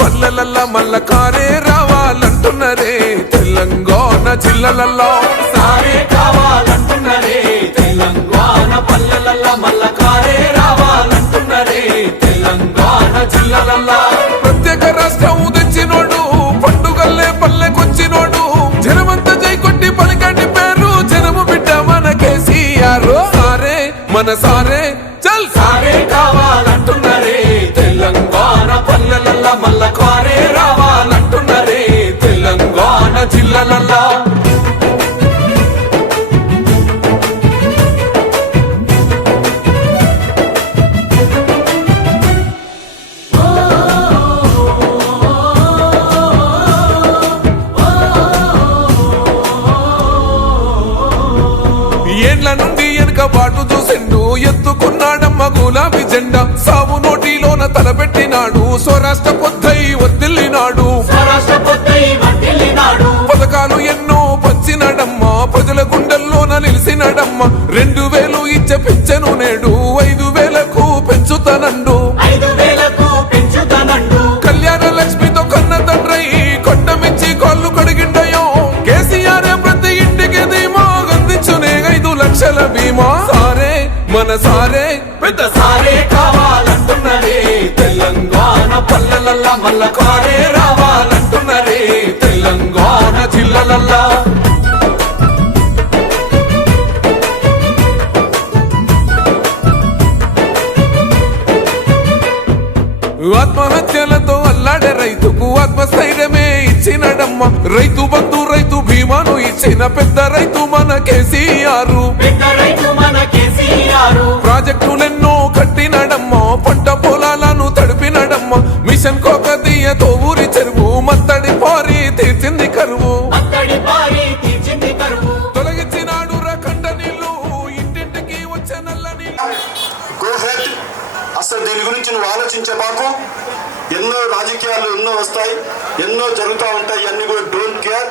పల్లెలల్ల మల్ల కారే రావాలంటున్నరే తెలంగాణ జిల్లాలల్లో సారే కావాలంటున్నరే తెలంగాణ పల్లెలల్ల మల్ల కారే రావాలంటున్నరే తెలంగాణ జిల్లాలల్లో ప్రత్యేక రాష్ట్రం తెచ్చినోడు పండుగల్లే పల్లెకొచ్చినోడు జనమంతా జై కొట్టి పలికండి పేరు జనము బిడ్డ మన కేసీఆర్ సారే మన సారే చల్ సారే కావాలంటున్నరే తెలంగాణ పల్లెలల్ల మల్ల కారే రావాలంటున్నరే తెలంగాణ జిల్లాలల్లో ఏండ్ల నుండి వెనక బాటు చూసిండు ఎత్తుకున్నాడమ్మ గులాబీ జెండా సాగు నోటిలోన తలపెట్టినాడు స్వరాష్ట్ర పొద్దై వర్దిల్లినాడు పథకాలు ఎన్నో పంచినాడమ్మ ప్రజల గుండెల్లోన నిలిసినాడమ్మ 2000 ఇచ్చే పెంచెను నేడు 5000కు పెంచుతానండు కళ్యాణ లక్ష్మితో కన్న తండ్రై కొండమిచ్చి కాళ్ళు కడిగిండయో కేసీఆర్ ప్రతి ఇంటికి ధీమా అందించునే 5 లక్షల బీమా సారే మన సారే పెద్ద సారే కావాలంటున్నరే తెలంగాణ పల్లెలల్ల మల్ల కారే రావాలంటున్నరే తెలంగాణ జిల్లాలల్లో ఆత్మహత్యలతో అల్లాడే రైతుకు ఆత్మస్థైర్యమే ఇచ్చినడమ్మ రైతు బంధు రైతు బీమాను ఇచ్చిన పెద్ద రైతు మన కేసీఆర్ ప్రాజెక్టులెన్నో కట్టినడమ్మ పంట పొలాలను తడిపినడమ్మ మిషన్ కోకతీయతో ఊరి చెరువు మత్తడి పారి తీర్చింది కరువు తొలగించినాడు రకండ నీళ్లు ఇంటింటికి వచ్చే నల్ల నీళ్లు అసలు దీని గురించి నువ్వు ఆలోచించే బాకు ఎన్నో రాజకీయాలు ఎన్నో వస్తాయి ఎన్నో జరుగుతూ ఉంటాయి అన్ని కూడా డోంట్ కేర్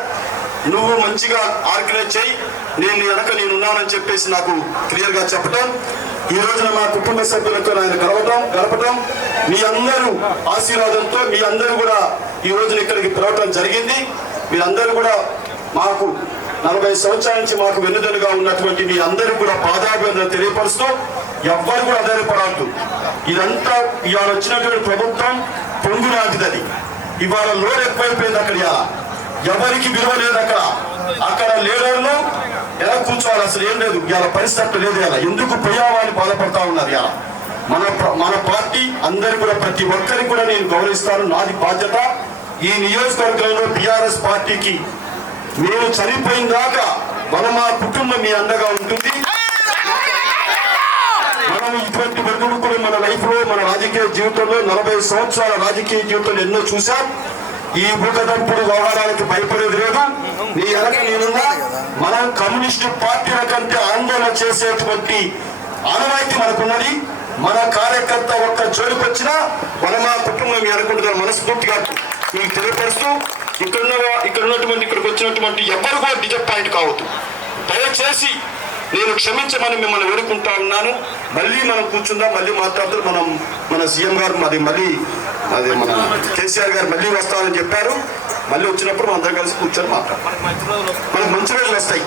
నువ్వు మంచిగా ఆర్గనైజ్ చేయి నేను వెనక నేనున్నానని చెప్పేసి నాకు క్లియర్గా చెప్పడం ఈ రోజున మా కుటుంబ సభ్యులతో ఆయన గడపడం మీ అందరూ ఆశీర్వాదంతో మీ అందరూ కూడా ఈ రోజున ఇక్కడికి పిలవటం జరిగింది మీరందరూ కూడా మాకు 40 సంవత్సరాల నుంచి మాకు వెన్నుదన్నుగా ఉన్నటువంటి మీ అందరూ కూడా పాదాభివందన తెలియపరుస్తూ ఎవ్వరు కూడా ఆధారపడద్దు ఇదంతా ఇవాళ వచ్చినటువంటి ప్రభుత్వం పొంగు లాంటిది ఇవాళ లోడ్ ఎక్కువైపోయింది అక్కడ ఎవరికి విలువ లేదు అక్కడ లీడర్లు ఎలా కూర్చోవాలి అసలు ఏం లేదు ఇవాళ పరిస్థితి లేదు ఇలా ఎందుకు పోయావని బాధపడతా ఉన్నారు ఇలా మన పార్టీ అందరు కూడా ప్రతి ఒక్కరికి కూడా నేను గౌరవిస్తాను నాది బాధ్యత ఈ నియోజకవర్గంలో టిఆర్ఎస్ పార్టీకి నేను చనిపోయిన దాకా మా కుటుంబం మీ అండగా ఉంటుంది మనం ఇటువంటి బతుకులు కూడా మన లైఫ్ లో మన రాజకీయ జీవితంలో 40 సంవత్సరాల రాజకీయ జీవితంలో ఎన్నో చూసాం ఈ భూకదంపుడు వ్యవహారాలకు భయపడేది లేదు నీ వెనక నేనున్నా మనం కమ్యూనిస్టు పార్టీల కంటే ఆందోళన చేసేటువంటి ఆనవాయితీ మనకున్నది మన కార్యకర్త ఒక్క జోలికొచ్చినా మా కుటుంబం మీ అనుకుంటున్న మనస్ఫూర్తిగా మీకు తెలియపరుస్తూ ఇక్కడికి వచ్చినటువంటి ఎవరు కూడా డిజపాయింట్ కావద్దు దయచేసి నేను క్షమించమని మిమ్మల్ని వేడుకుంటా ఉన్నాను మళ్ళీ మనం కూర్చుందాం మళ్ళీ మాట్లాడుతూ మన సీఎం గారు మళ్ళీ మన కేసీఆర్ గారు మళ్ళీ వస్తామని చెప్పారు మళ్ళీ వచ్చినప్పుడు మనం అందరం కలిసి కూర్చొని మాట్లాడతాం మనకు మంచి రోజులు వస్తాయి